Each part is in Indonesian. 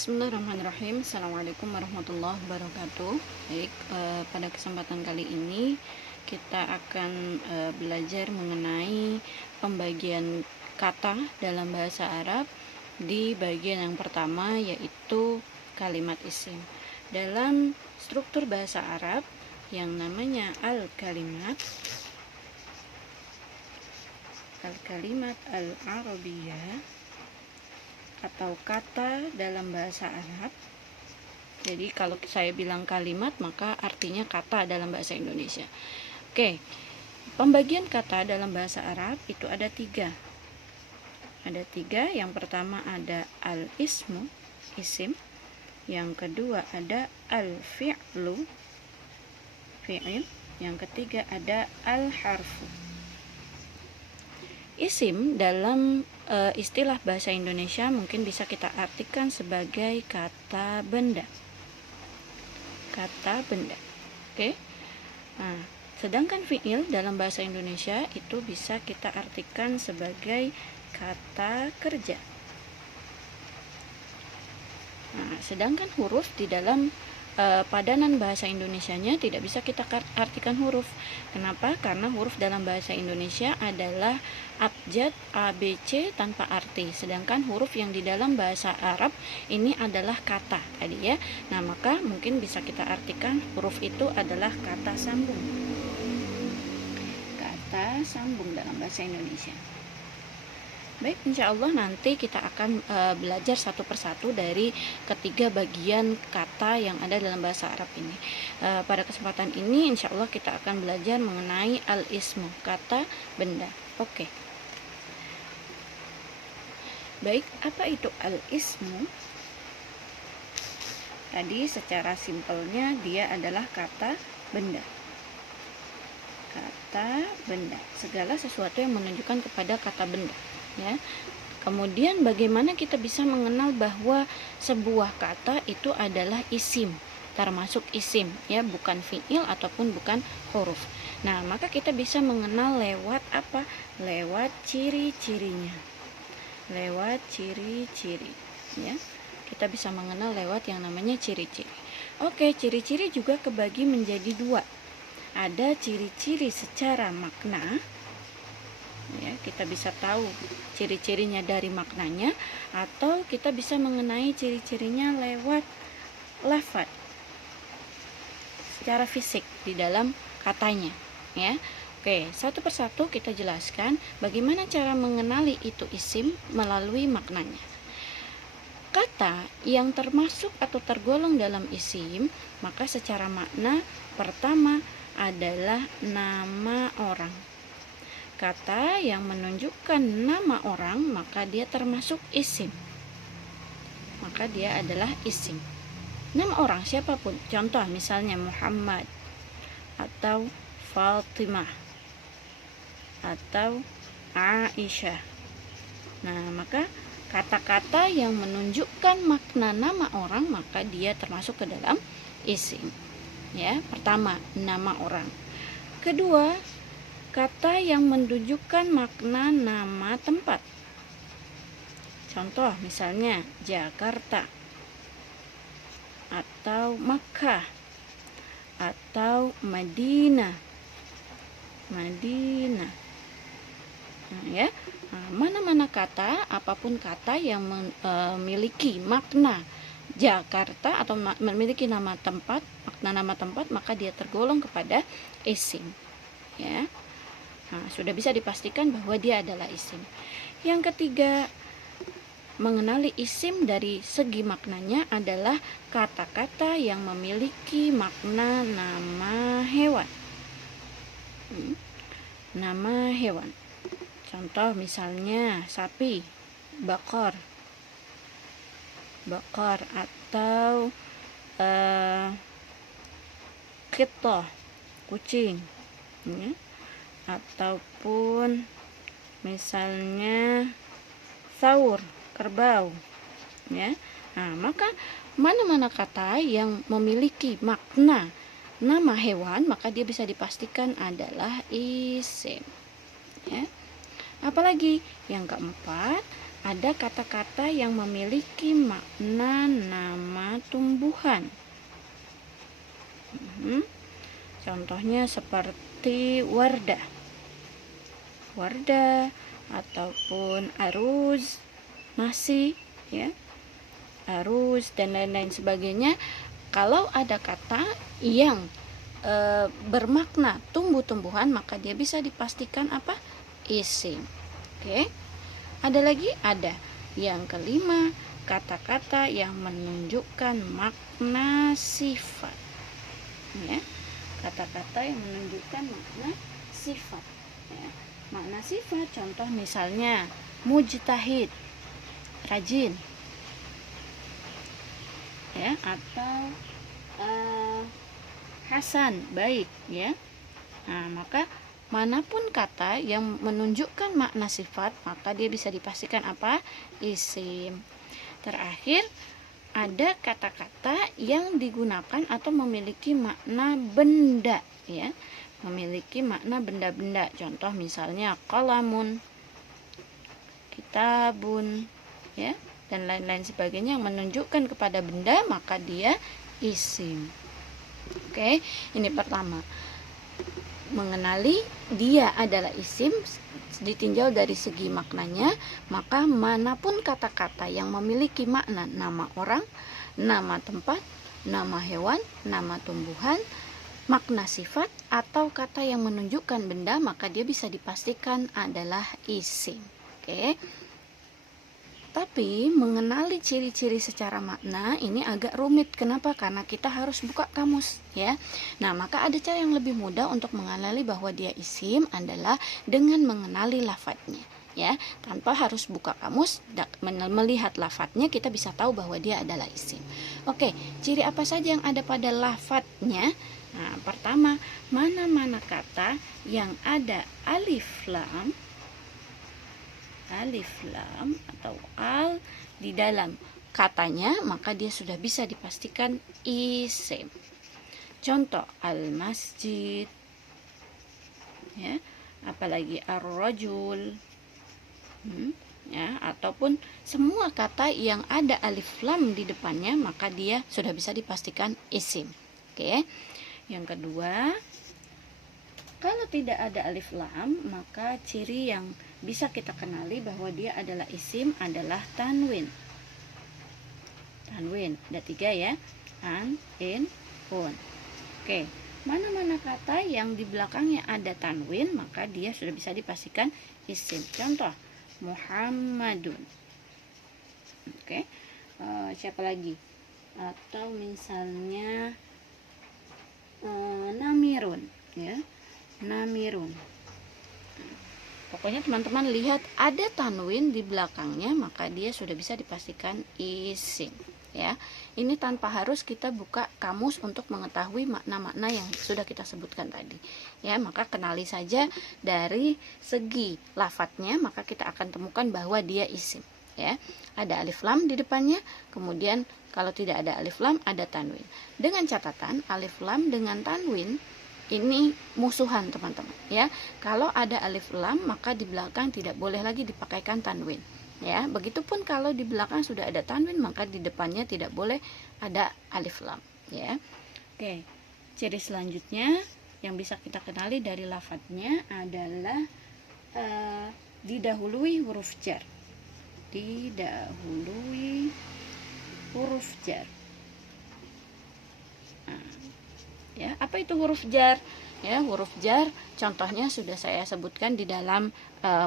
Bismillahirrahmanirrahim. Assalamualaikum warahmatullahi wabarakatuh. Baik, pada kesempatan kali ini kita akan belajar mengenai pembagian kata dalam bahasa Arab di bagian yang pertama, yaitu kalimat isim. Dalam struktur bahasa Arab yang namanya al-kalimat al-arabiyah atau kata dalam bahasa Arab. Jadi kalau saya bilang kalimat, maka artinya kata dalam bahasa Indonesia. Oke, pembagian kata dalam bahasa Arab itu ada tiga. Yang pertama ada al-ismu, isim. Yang kedua ada al-fi'lu, fi'il. Yang ketiga ada al-harfu. Isim dalam istilah bahasa Indonesia mungkin bisa kita artikan sebagai kata benda. Kata benda. Oke. Nah, sedangkan fi'il dalam bahasa Indonesia itu bisa kita artikan sebagai kata kerja. Nah, sedangkan huruf di dalam padanan bahasa Indonesianya tidak bisa kita artikan huruf. Kenapa? Karena huruf dalam bahasa Indonesia adalah abjad ABC tanpa arti, sedangkan huruf yang di dalam bahasa Arab ini adalah kata tadi ya. Nah, maka mungkin bisa kita artikan huruf itu adalah kata sambung. Kata sambung dalam bahasa Indonesia. Baik, insya Allah nanti kita akan belajar satu persatu dari ketiga bagian kata yang ada dalam bahasa Arab ini. Pada kesempatan ini insya Allah kita akan belajar mengenai al-ismu, kata benda. Oke. Baik, apa itu al-ismu? Tadi secara simpelnya dia adalah kata benda. Kata benda, segala sesuatu yang menunjukkan kepada kata benda. Ya. Kemudian bagaimana kita bisa mengenal bahwa sebuah kata itu adalah isim, termasuk isim ya, bukan fi'il ataupun bukan huruf. Nah, maka kita bisa mengenal lewat apa? Lewat ciri-cirinya. Lewat ciri-ciri ya. Kita bisa mengenal lewat yang namanya ciri-ciri. Oke, ciri-ciri juga kebagi menjadi dua. Ada ciri-ciri secara makna. Ya, kita bisa tahu ciri-cirinya dari maknanya, atau kita bisa mengenai ciri-cirinya lewat lafaz secara fisik di dalam katanya ya. Oke, satu persatu kita jelaskan bagaimana cara mengenali itu isim melalui maknanya. Kata yang termasuk atau tergolong dalam isim, maka secara makna pertama adalah nama orang. Kata yang menunjukkan nama orang, maka dia termasuk isim. Maka dia adalah isim. Nama orang siapapun, contoh misalnya Muhammad, atau Fatimah, atau Aisyah. Nah, maka kata-kata yang menunjukkan makna nama orang, maka dia termasuk ke dalam isim. Ya, pertama, nama orang. Kedua, kata yang menunjukkan makna nama tempat. Contoh misalnya Jakarta, atau Makkah, atau Madinah. Nah, ya. Mana-mana kata, apapun kata yang memiliki makna Jakarta atau memiliki nama tempat, makna nama tempat, maka dia tergolong kepada isim. Ya. Nah, sudah bisa dipastikan bahwa dia adalah isim. Yang ketiga, mengenali isim dari segi maknanya adalah kata-kata yang memiliki makna nama hewan. Nama hewan. Contoh misalnya sapi, bakor, atau qitah, kucing. Ya. Ataupun misalnya saur, kerbau ya. Nah, maka mana-mana kata yang memiliki makna nama hewan, maka dia bisa dipastikan adalah isim ya. Apalagi yang keempat, ada kata-kata yang memiliki makna nama tumbuhan. Contohnya seperti wardah, ataupun aruz, nasi, ya, aruz dan lain-lain sebagainya. Kalau ada kata yang bermakna tumbuh-tumbuhan, maka dia bisa dipastikan apa? Isim. Oke. Ada lagi? Ada. Yang kelima, kata-kata yang menunjukkan makna sifat. Ya. Kata-kata yang menunjukkan makna sifat. Ya. Makna sifat, contoh misalnya mujtahid, rajin. Ya, atau hasan, baik, ya. Nah, maka manapun kata yang menunjukkan makna sifat, maka dia bisa dipastikan apa? Isim. Terakhir, ada kata-kata yang digunakan atau memiliki makna benda, ya. Memiliki makna benda-benda. Contoh misalnya qalamun, kitabun, ya, dan lain-lain sebagainya yang menunjukkan kepada benda, maka dia isim. Oke, ini pertama. Mengenali dia adalah isim ditinjau dari segi maknanya, maka manapun kata-kata yang memiliki makna nama orang, nama tempat, nama hewan, nama tumbuhan, makna sifat, atau kata yang menunjukkan benda, maka dia bisa dipastikan adalah isim. Oke. Tapi mengenali ciri-ciri secara makna ini agak rumit. Kenapa? Karena kita harus buka kamus, ya. Nah, maka ada cara yang lebih mudah untuk mengenali bahwa dia isim adalah dengan mengenali lafadznya, ya. Tanpa harus buka kamus, melihat lafadznya kita bisa tahu bahwa dia adalah isim. Oke, ciri apa saja yang ada pada lafadznya? Nah, pertama, mana-mana kata yang ada alif lam atau al di dalam katanya, maka dia sudah bisa dipastikan isim. Contoh al-masjid, ya, apalagi ar-rajul, ya, ataupun semua kata yang ada alif lam di depannya, maka dia sudah bisa dipastikan isim. Oke. Yang kedua, kalau tidak ada alif lam, maka ciri yang bisa kita kenali bahwa dia adalah isim adalah tanwin. Tanwin, ada 3 ya. An, in, un. Oke, mana-mana kata yang di belakangnya ada tanwin, maka dia sudah bisa dipastikan isim. Contoh, Muhammadun. Oke, siapa lagi? Atau misalnya namirun, ya. Namirun. Pokoknya teman-teman lihat ada tanwin di belakangnya, maka dia sudah bisa dipastikan isim, ya. Ini tanpa harus kita buka kamus untuk mengetahui makna-makna yang sudah kita sebutkan tadi, ya. Maka kenali saja dari segi lafadznya, maka kita akan temukan bahwa dia isim, ya. Ada alif lam di depannya, kemudian kalau tidak ada alif lam ada tanwin. Dengan catatan alif lam dengan tanwin ini musuhan, teman-teman, ya. Kalau ada alif lam, maka di belakang tidak boleh lagi dipakaikan tanwin, ya. Begitupun kalau di belakang sudah ada tanwin, maka di depannya tidak boleh ada alif lam, ya. Oke, ciri selanjutnya yang bisa kita kenali dari lafadznya adalah didahului huruf jar. Didahului huruf jar. Ya, apa itu huruf jar? Ya, huruf jar contohnya sudah saya sebutkan di dalam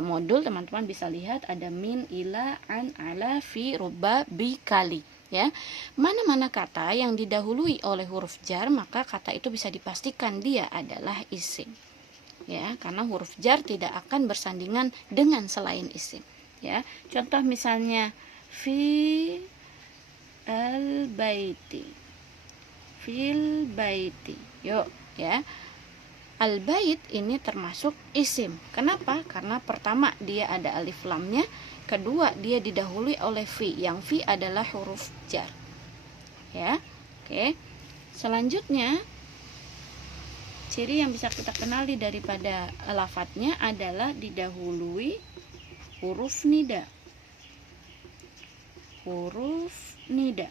modul, teman-teman bisa lihat ada min, ila, an, ala, fi, ruba, bi, kali, ya. Mana-mana kata yang didahului oleh huruf jar, maka kata itu bisa dipastikan dia adalah isim, ya, karena huruf jar tidak akan bersandingan dengan selain isim, ya. Contoh misalnya fi al baiti, fil baiti. Yuk, ya. Al bait ini termasuk isim. Kenapa? Karena pertama dia ada alif lamnya, kedua dia didahului oleh fi. Yang fi adalah huruf jar. Ya. Oke. Selanjutnya, ciri yang bisa kita kenali daripada lafadznya adalah didahului huruf nida. huruf nida.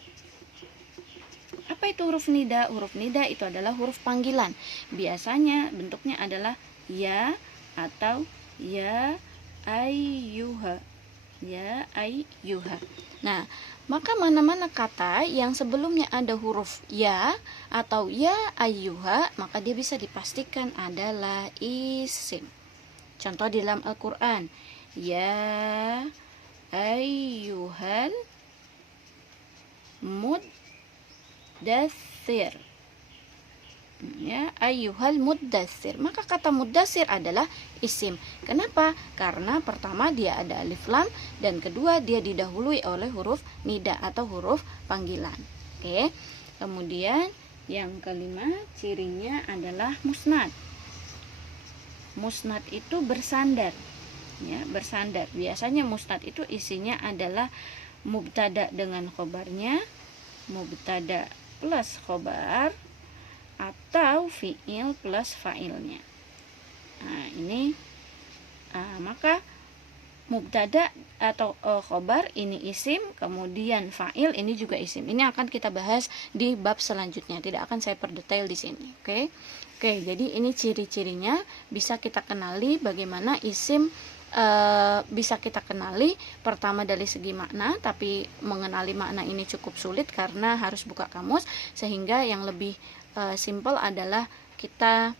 Apa itu huruf nida? Huruf nida itu adalah huruf panggilan. Biasanya bentuknya adalah ya atau ya ayyuha. Ya ayyuha. Nah, maka mana-mana kata yang sebelumnya ada huruf ya atau ya ayyuha, maka dia bisa dipastikan adalah isim. Contoh di dalam Al-Quran, ya ayyuhal muddathir. Ya, ayyuhal muddathir. Maka kata muddathir adalah isim. Kenapa? Karena pertama dia ada alif lam, dan kedua dia didahului oleh huruf nida atau huruf panggilan. Oke. Kemudian yang kelima, cirinya adalah musnad. Musnad itu bersandar. Ya, bersandar. Biasanya musnad itu isinya adalah mubtada dengan khobarnya, mubtada plus khobar, atau fi'il plus fa'ilnya. Nah, ini maka mubtada atau khobar ini isim, kemudian fa'il ini juga isim. Ini akan kita bahas di bab selanjutnya, tidak akan saya perdetail di sini. Oke, jadi ini ciri-cirinya bisa kita kenali bagaimana isim bisa kita kenali. Pertama dari segi makna, tapi mengenali makna ini cukup sulit karena harus buka kamus, sehingga yang lebih simple adalah kita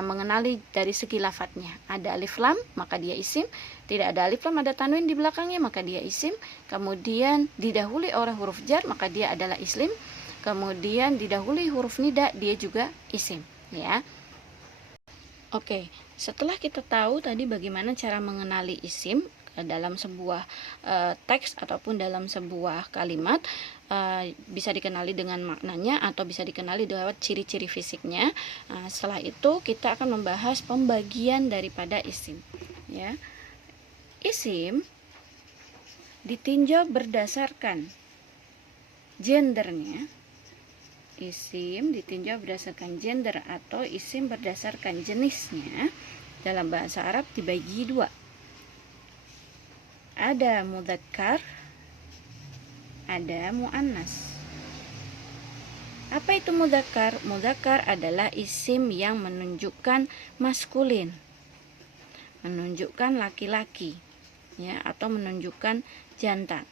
mengenali dari segi lafadznya. Ada alif lam, maka dia isim. Tidak ada alif lam, ada tanwin di belakangnya, maka dia isim. Kemudian didahului oleh huruf jar, maka dia adalah isim. Kemudian didahului huruf nida, dia juga isim, ya. Oke, setelah kita tahu tadi bagaimana cara mengenali isim dalam sebuah teks ataupun dalam sebuah kalimat, bisa dikenali dengan maknanya atau bisa dikenali lewat ciri-ciri fisiknya. Setelah itu kita akan membahas pembagian daripada isim. Ya, isim ditinjau berdasarkan gendernya. Isim ditinjau berdasarkan gender atau isim berdasarkan jenisnya. Dalam bahasa Arab dibagi dua. Ada mudzakkar, ada muannas. Apa itu mudzakkar? Mudzakkar adalah isim yang menunjukkan maskulin, menunjukkan laki-laki, ya, atau menunjukkan jantan.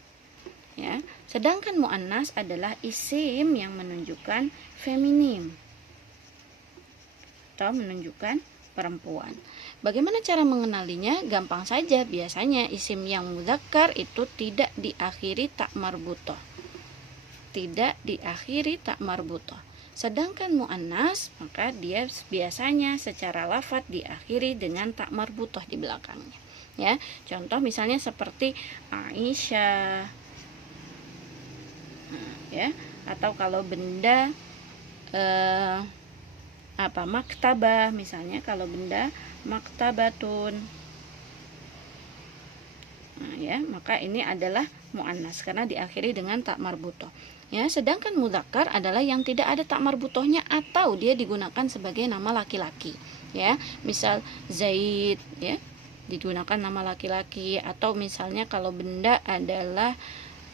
Ya, sedangkan muannas adalah isim yang menunjukkan feminim atau menunjukkan perempuan. Bagaimana cara mengenalinya? Gampang saja. Biasanya isim yang mudzakkar itu tidak diakhiri tak marbutoh. Tidak diakhiri tak marbutoh. Sedangkan muannas, maka dia biasanya secara lafadz diakhiri dengan tak marbutoh di belakangnya. Ya, contoh misalnya seperti Aisyah, ya, atau kalau benda maktabah, misalnya kalau benda maktabatun, ya, maka ini adalah muannas karena diakhiri dengan tak marbutoh. Ya, sedangkan mudzakkar adalah yang tidak ada tak marbutohnya atau dia digunakan sebagai nama laki-laki. Ya, misal Zaid, ya, digunakan nama laki-laki, atau misalnya kalau benda adalah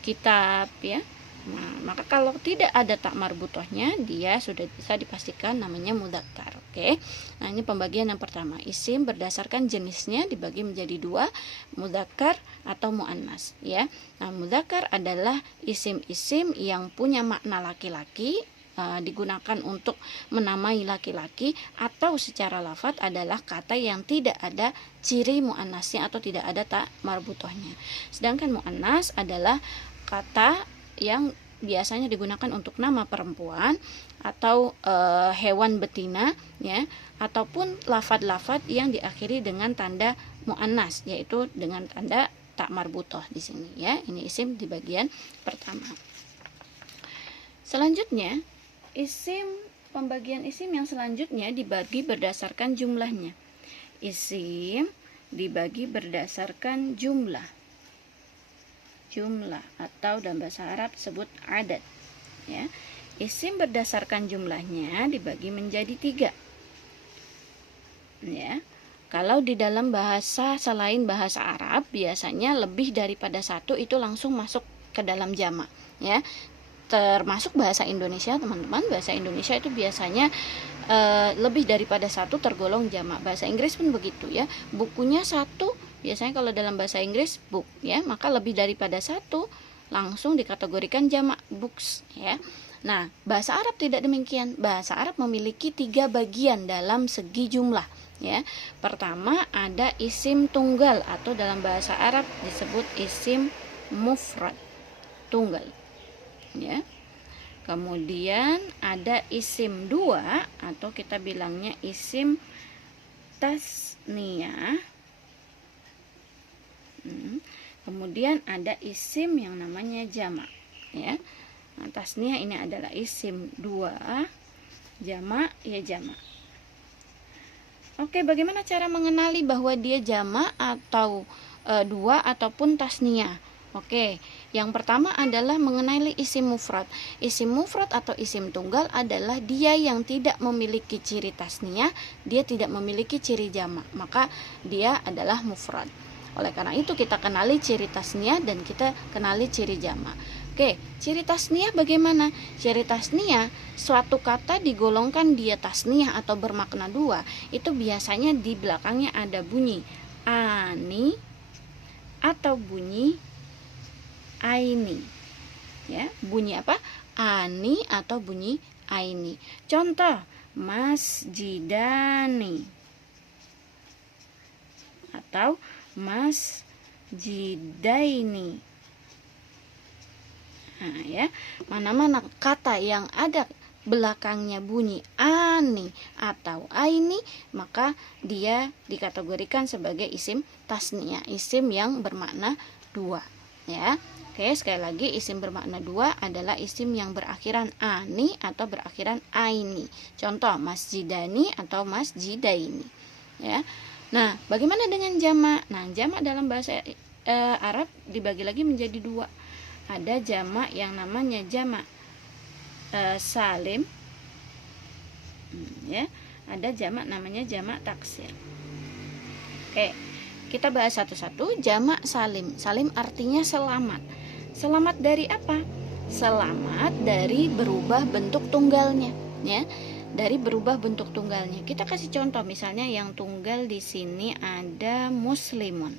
kitab, ya. Nah, maka kalau tidak ada tak marbutohnya, dia sudah bisa dipastikan namanya mudzakkar. Oke. Nah, ini pembagian yang pertama. Isim berdasarkan jenisnya dibagi menjadi dua, mudzakkar atau muannas, ya. Nah, mudzakkar adalah isim-isim yang punya makna laki-laki, digunakan untuk menamai laki-laki, atau secara lafadz adalah kata yang tidak ada ciri muannasnya atau tidak ada tak marbutohnya. Sedangkan muannas adalah kata yang biasanya digunakan untuk nama perempuan atau hewan betina, ya, ataupun lafadz-lafadz yang diakhiri dengan tanda muannas, yaitu dengan tanda tak marbutoh di sini, ya. Ini isim di bagian pertama. Selanjutnya, pembagian isim yang selanjutnya dibagi berdasarkan jumlahnya. Isim dibagi berdasarkan jumlah atau dalam bahasa Arab disebut adat, ya. Isim berdasarkan jumlahnya dibagi menjadi 3, ya. Kalau di dalam bahasa selain bahasa Arab biasanya lebih daripada satu itu langsung masuk ke dalam jamak, ya. Termasuk bahasa Indonesia, teman-teman. Bahasa Indonesia itu biasanya lebih daripada satu tergolong jamak. Bahasa Inggris pun begitu, ya. Bukunya satu, biasanya kalau dalam bahasa Inggris book, ya, maka lebih daripada satu langsung dikategorikan jamak, books, ya. Nah, bahasa Arab tidak demikian. Bahasa Arab memiliki 3 bagian dalam segi jumlah, ya. Pertama ada isim tunggal, atau dalam bahasa Arab disebut isim mufrad, tunggal, ya. Kemudian ada isim 2, atau kita bilangnya isim tasniyah. Kemudian ada isim yang namanya jamak, ya. Nah, tasniyah ini adalah isim 2, jamak ya jamak. Oke, bagaimana cara mengenali bahwa dia jamak atau 2 ataupun tasniyah? Oke, yang pertama adalah mengenali isim mufrad. Isim mufrad atau isim tunggal adalah dia yang tidak memiliki ciri tasniyah, dia tidak memiliki ciri jamak, maka dia adalah mufrad. Oleh karena itu kita kenali ciri tasniyah dan kita kenali ciri jamak. Oke, ciri tasniyah bagaimana? Ciri tasniyah, suatu kata digolongkan dia tasniyah atau bermakna 2, itu biasanya di belakangnya ada bunyi ani atau bunyi aini, ya. Bunyi apa? Ani atau bunyi aini. Contoh, masjidani atau masjidaini. Nah, ya, mana-mana kata yang ada belakangnya bunyi ani atau aini, maka dia dikategorikan sebagai isim tasniyah, isim yang bermakna 2, ya. Oke, sekali lagi, isim bermakna 2 adalah isim yang berakhiran ani atau berakhiran aini. Contoh, masjidani atau masjidaini, ya. Nah, bagaimana dengan jamak? Nah, jamak dalam bahasa Arab dibagi lagi menjadi 2. Ada jamak yang namanya jamak salim, ya. Ada jamak namanya jamak taksir. Oke, kita bahas satu-satu. Jamak salim. Salim artinya selamat. Selamat dari apa? Selamat dari berubah bentuk tunggalnya, ya. Dari berubah bentuk tunggalnya. Kita kasih contoh, misalnya yang tunggal di sini ada muslimun.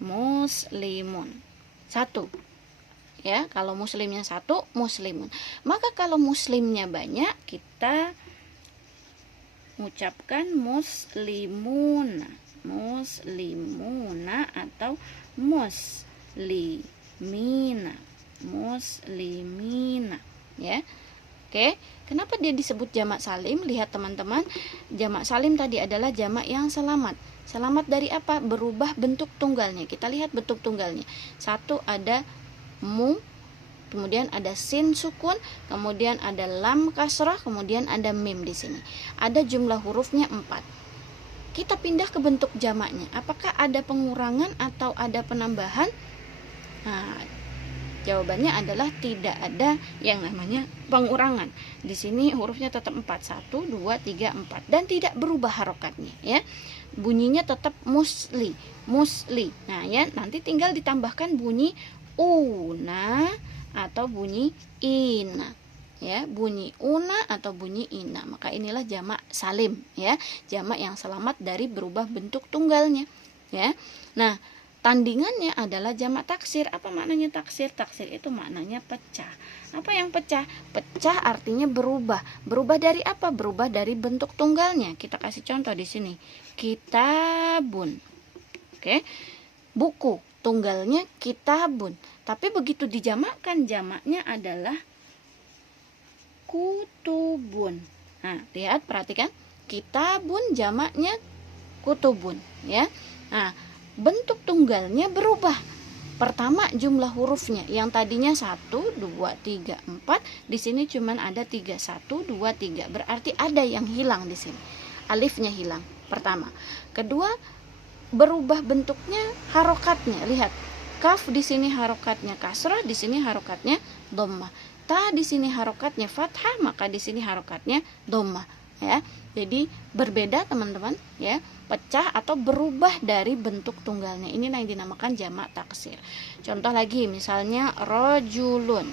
Muslimun. 1. Ya, kalau muslimnya 1, muslimun. Maka kalau muslimnya banyak, kita mengucapkan muslimuna. Muslimuna atau muslimina. Muslimina, ya. Oke, kenapa dia disebut jamak salim? Lihat teman-teman, jamak salim tadi adalah jamak yang selamat. Selamat dari apa? Berubah bentuk tunggalnya. Kita lihat bentuk tunggalnya. 1 ada mu, kemudian ada sin sukun, kemudian ada lam kasrah, kemudian ada mim di sini. Ada jumlah hurufnya 4. Kita pindah ke bentuk jamaknya. Apakah ada pengurangan atau ada penambahan? Nah, jawabannya adalah tidak ada yang namanya pengurangan. Di sini hurufnya tetap 4, 1, 2, 3, 4, dan tidak berubah harokatnya, ya. Bunyinya tetap musli, musli. Nah, ya, nanti tinggal ditambahkan bunyi una atau bunyi ina, ya, bunyi una atau bunyi ina. Maka inilah jamak salim, ya, jamak yang selamat dari berubah bentuk tunggalnya, ya. Nah, tandingannya adalah jamak taksir. Apa maknanya taksir? Taksir itu maknanya pecah. Apa yang pecah? Pecah artinya berubah. Berubah dari apa? Berubah dari bentuk tunggalnya. Kita kasih contoh di sini. Kitabun. Oke. Buku, tunggalnya kitabun. Tapi begitu dijamakkan, jamaknya adalah kutubun. Nah, lihat, perhatikan. Kitabun jamaknya kutubun, ya. Nah, bentuk tunggalnya berubah. Pertama, jumlah hurufnya yang tadinya 1, 2, 3, 4, di sini cuman ada 3, 1, 2, 3. Berarti ada yang hilang di sini. Alifnya hilang. Pertama. Kedua, berubah bentuknya harokatnya. Lihat, kaf di sini harokatnya kasrah, di sini harokatnya dhammah. Ta di sini harokatnya fathah, maka di sini harokatnya dhammah. ya. Jadi berbeda teman-teman ya, pecah atau berubah dari bentuk tunggalnya. Inilah yang dinamakan jamak taksir. Contoh lagi misalnya rojulun.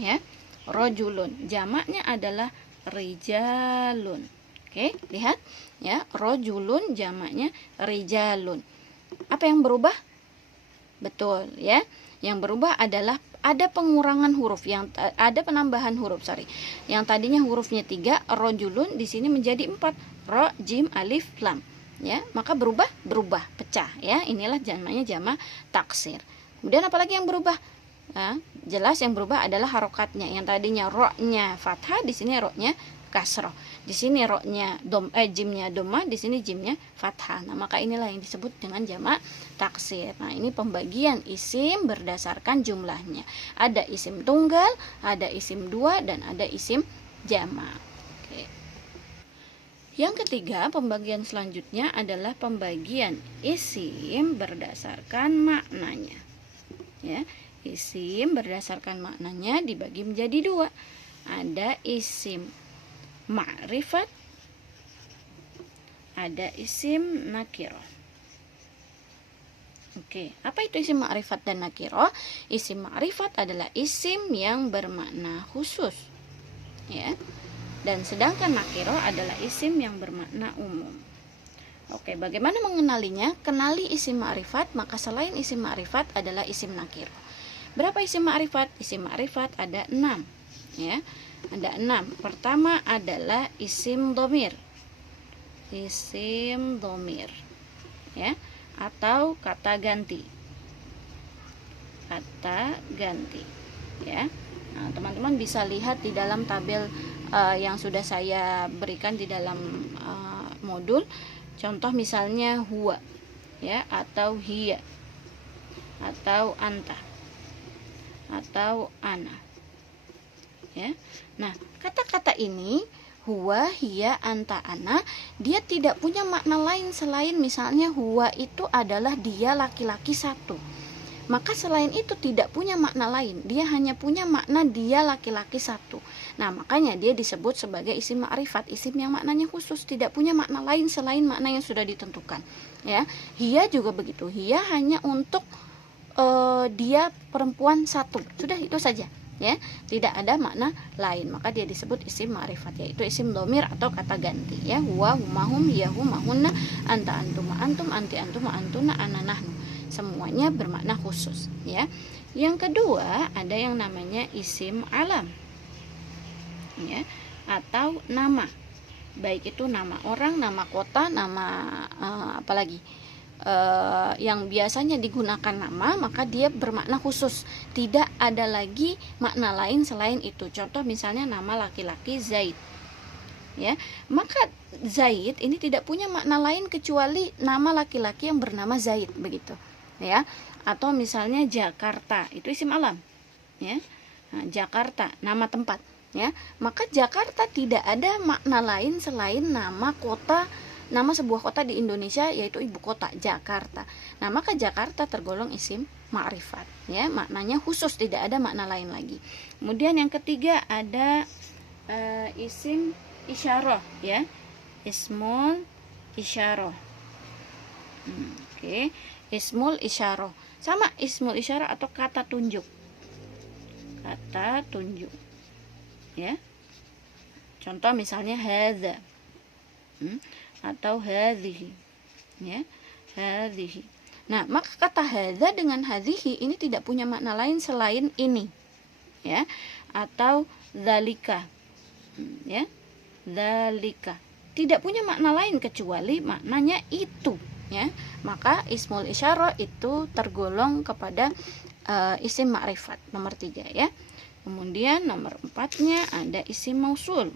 Ya. Rojulun jamaknya adalah rijalun. Oke, lihat ya, rojulun jamaknya rijalun. Apa yang berubah? Betul ya. Yang berubah adalah ada pengurangan huruf, yang ada penambahan huruf, Yang tadinya hurufnya 3, rojulun di sini menjadi 4, ro, jim, alif, lam. Ya, maka berubah, pecah ya. Inilah namanya jamak taksir. Kemudian apalagi yang berubah? Nah, jelas yang berubah adalah harokatnya. Yang tadinya ro-nya fathah, di sini ro-nya kasroh. Di sini ro-nya jimnya doma, di sini jimnya fathah. Nah, maka inilah yang disebut dengan jamak taksir. Nah, ini pembagian isim berdasarkan jumlahnya. Ada isim tunggal, ada isim dua, dan ada isim jamak. Oke. Yang ketiga, pembagian selanjutnya adalah pembagian isim berdasarkan maknanya. Ya, isim berdasarkan maknanya dibagi menjadi dua. Ada isim ma'rifat, ada isim nakiroh. Oke, apa itu isim ma'rifat dan nakiroh? Isim ma'rifat adalah isim yang bermakna khusus, ya. Dan sedangkan nakiroh adalah isim yang bermakna umum. Oke, bagaimana mengenalinya? Kenali isim ma'rifat, maka selain isim ma'rifat adalah isim nakiroh. Berapa isim ma'rifat? Isim ma'rifat ada 6, ya. Ada 6. Pertama adalah isim dhamir. Isim dhamir, ya, atau kata ganti. Kata ganti, ya. Nah, teman-teman bisa lihat di dalam tabel yang sudah saya berikan di dalam modul. Contoh misalnya huwa, ya, atau hiya, atau anta, atau ana. Ya. Nah, kata-kata ini huwa, hiya, anta, ana, dia tidak punya makna lain selain misalnya huwa itu adalah dia laki-laki satu. Maka selain itu tidak punya makna lain, dia hanya punya makna dia laki-laki satu. Nah, makanya dia disebut sebagai isim ma'rifat, isim yang maknanya khusus, tidak punya makna lain selain makna yang sudah ditentukan. Ya, hiya juga begitu. Hiya hanya untuk dia perempuan satu. Sudah itu saja. Ya, tidak ada makna lain, maka dia disebut isim ma'rifat, yaitu isim dhamir atau kata ganti, ya. Huwa, humahum, hiya, humahunna, anta, antum, antum, anti, antum, antuna, ana, nahnu. Semuanya bermakna khusus, ya. Yang kedua ada yang namanya isim alam, ya, atau nama, baik itu nama orang, nama kota, nama apalagi yang biasanya digunakan nama, maka dia bermakna khusus, tidak ada lagi makna lain selain itu. Contoh misalnya nama laki-laki Zaid, ya, maka Zaid ini tidak punya makna lain kecuali nama laki-laki yang bernama Zaid, begitu, ya. Atau misalnya Jakarta, itu isim alam, ya. Nah, Jakarta nama tempat, ya, maka Jakarta tidak ada makna lain selain nama kota, nama sebuah kota di Indonesia, yaitu ibu kota Jakarta. Nah, maka Jakarta tergolong isim ma'rifat, ya, maknanya khusus, tidak ada makna lain lagi. Kemudian yang ketiga ada isim isyarah, ya, ismul isyarah. Oke, ismul isyarah sama ismul isyarah atau kata tunjuk, kata tunjuk, ya. Contoh misalnya hadza, atau hadhihi, ya, hadhihi. Nah, maka kata hadza dengan hadhihi ini tidak punya makna lain selain ini, ya, atau dzalika, ya, dzalika tidak punya makna lain kecuali maknanya itu, ya. Maka ismul isyarah itu tergolong kepada isim ma'rifat nomor 3, ya. Kemudian nomor 4-nya ada isim mausul.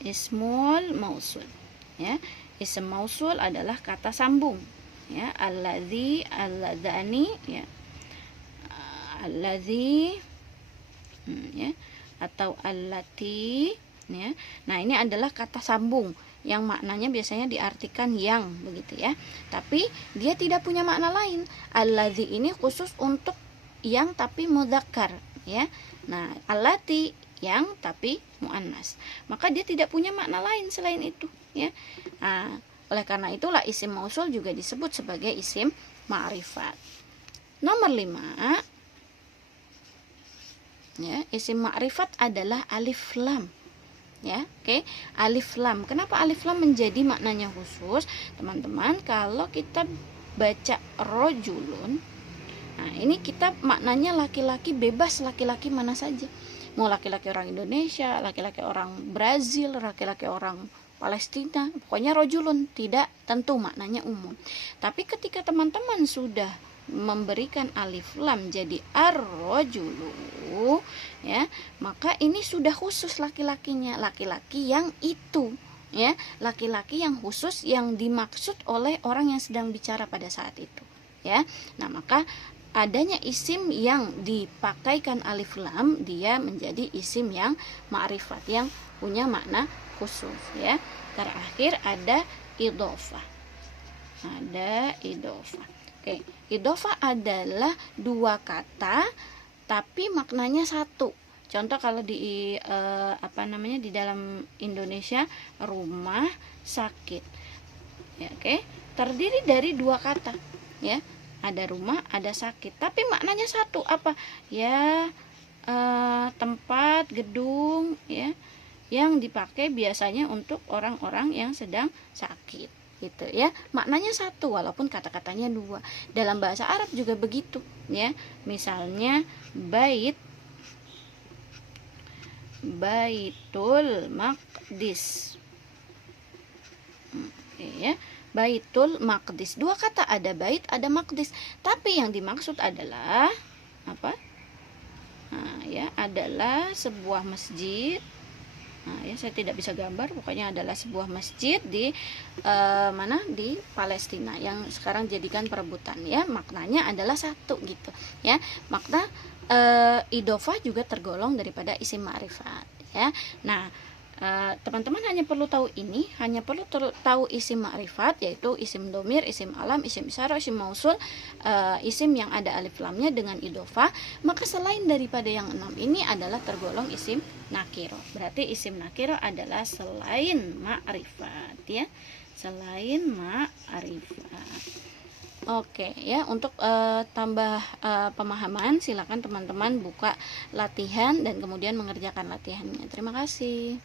Ismul mausul, ya. Isim mausul adalah kata sambung, ya. Alladzi, alladzani, ya. Alladzi, ya, atau allati, ya. Nah, ini adalah kata sambung yang maknanya biasanya diartikan yang, begitu, ya. Tapi dia tidak punya makna lain. Alladzi ini khusus untuk yang tapi mudzakkar, ya. Nah, allati yang tapi muannas, maka dia tidak punya makna lain selain itu, ya. Nah, oleh karena itulah isim mausul juga disebut sebagai isim ma'rifat. Nomor 5, ya, isim ma'rifat adalah alif lam, ya. Oke, alif lam. Kenapa alif lam menjadi maknanya khusus? Teman-teman, kalau kita baca rojulun, nah ini kita maknanya laki-laki bebas, laki-laki mana saja, mau laki-laki orang Indonesia, laki-laki orang Brazil, laki-laki orang Palestina, pokoknya rojulun, tidak tentu, maknanya umum. Tapi ketika teman-teman sudah memberikan alif lam jadi ar-rajulu, ya, maka ini sudah khusus laki-lakinya, laki-laki yang itu, ya, laki-laki yang khusus yang dimaksud oleh orang yang sedang bicara pada saat itu, ya. Nah, maka adanya isim yang dipakaikan alif lam, dia menjadi isim yang ma'rifat, yang punya makna khusus, ya. Terakhir ada idhofah. Ada idhofah. Oke, idhofah adalah dua kata tapi maknanya satu. Contoh kalau di di dalam Indonesia, rumah sakit. Ya, oke. Terdiri dari dua kata, ya. Ada rumah, ada sakit, tapi maknanya satu, apa? Ya, tempat, gedung, ya, yang dipakai biasanya untuk orang-orang yang sedang sakit, gitu, ya. Maknanya satu walaupun kata-katanya dua. Dalam bahasa Arab juga begitu, ya. Misalnya Baitul Maqdis, ya. Baitul Maqdis, dua kata, ada bait, ada maqdis, tapi yang dimaksud adalah apa? Nah, ya, adalah sebuah masjid. Nah, ya, saya tidak bisa gambar, pokoknya adalah sebuah masjid di mana, di Palestina yang sekarang jadikan perebutan, ya. Maknanya adalah satu, gitu, ya. Makna idhofah juga tergolong daripada isim ma'rifat, ya. Nah, teman-teman hanya perlu tahu ini, hanya perlu tahu isim ma'rifat, yaitu isim domir, isim alam, isim isyarah, isim mausul, isim yang ada alif lamnya dengan idhofah. Maka selain daripada yang 6 ini adalah tergolong isim nakiro. Berarti isim nakiro adalah selain ma'rifat, ya, selain ma'rifat. Oke, ya, untuk tambah pemahaman, silakan teman-teman buka latihan dan kemudian mengerjakan latihannya. Terima kasih.